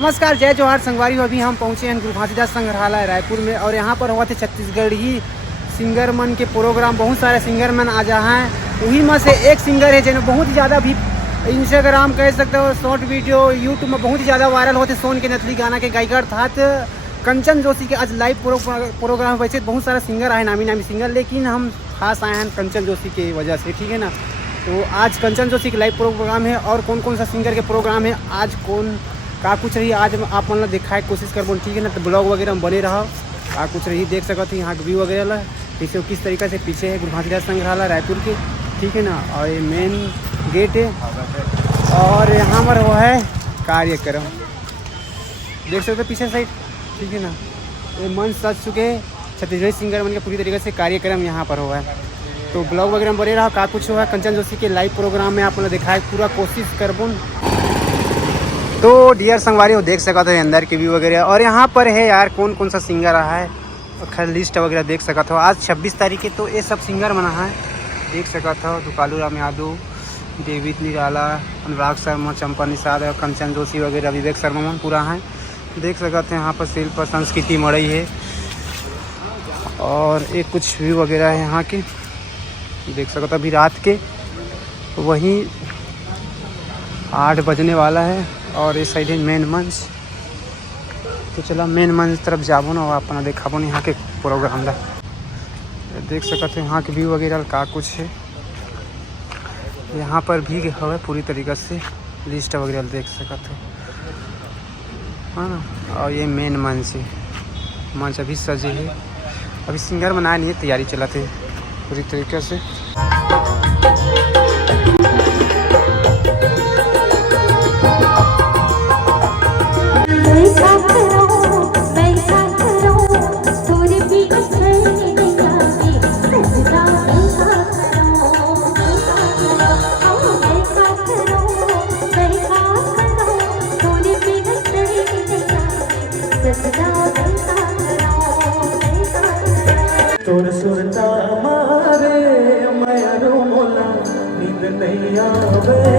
नमस्कार, जय जोहार संगवारी। अभी हम पहुंचे हैं गुरु घासीदास संग्रहालय रायपुर में और यहाँ पर हुआ थे छत्तीसगढ़ी सिंगरमन के प्रोग्राम। बहुत सारे सिंगरमन आ जा हैं, वही में से एक सिंगर है जिन्हें बहुत ही ज़्यादा भी इंस्टाग्राम कह सकते हो, शॉर्ट वीडियो यूट्यूब में बहुत ही ज़्यादा वायरल होते। सोन के नथली गाना के गायकर था कंचन जोशी के आज लाइव प्रोग्राम। वैसे बहुत सारा सिंगर आए, नामी सिंगर, लेकिन हम खास आए हैं कंचन जोशी की वजह से, ठीक है ना। तो आज कंचन जोशी का लाइव प्रोग्राम है और कौन कौन सा सिंगर के प्रोग्राम है, आज कौन का कुछ रही, आज आप मतलब दिखाए कोशिश करबो, ठीक है ना। तो ब्लॉग वगैरह में बने रहो, का कुछ रही देख सकते यहाँ के व्यू वगैरह ला पीछे किस तरीके से पीछे है गुरु घासीदास संग्रहालय रायपुर के, ठीक है ना। और ये मेन गेट है और यहाँ पर वो है कार्यक्रम, देख सकते पीछे साइड, ठीक है ना। ये मंच सज चुके हैं छत्तीसगढ़ी सिंगर मन के पूरी तरीके से कार्यक्रम यहाँ पर हुआ है। तो ब्लॉग वगैरह में बने रहा, का कुछ हुआ कंचन जोशी के लाइव प्रोग्राम में आप लोग दिखाए पूरा कोशिश करबो। तो डियर संगवारी हो देख सकते हो अंदर के व्यू वगैरह, और यहाँ पर है यार कौन कौन सा सिंगर रहा है, खैर लिस्ट वगैरह देख सकते हो। आज 26 तारीख है, तो ये सब सिंगर बना है, देख सकते हो। तो कालू राम यादव, डेविड निराला, अनुराग शर्मा, चंपा निषाद और कंचन जोशी वगैरह, विवेक शर्मा पूरा है, देख सकते हैं। यहाँ पर शिल्प संस्कृति मड़ई है और एक कुछ व्यू वगैरह है यहाँ के, देख सकते हो। अभी रात के वहीं 8 बजने वाला है और इस साइड है मेन मंच। तो चलो मेन मंच तरफ जाबो ना, अपना देखाबो यहाँ के प्रोग्राम ला, देख सकते हो यहाँ के व्यू वगैरह का कुछ है। यहाँ पर भी है पूरी तरीक़े से लिस्ट वगैरह देख सकते हो, हाँ ना। और ये मेन मंच है, मंच अभी सजे है, अभी सिंगर बनाया नहीं है, तैयारी चलाते पूरी तरीके से। तोर सुरता मारे मैं मोला नींद नहीं आवे।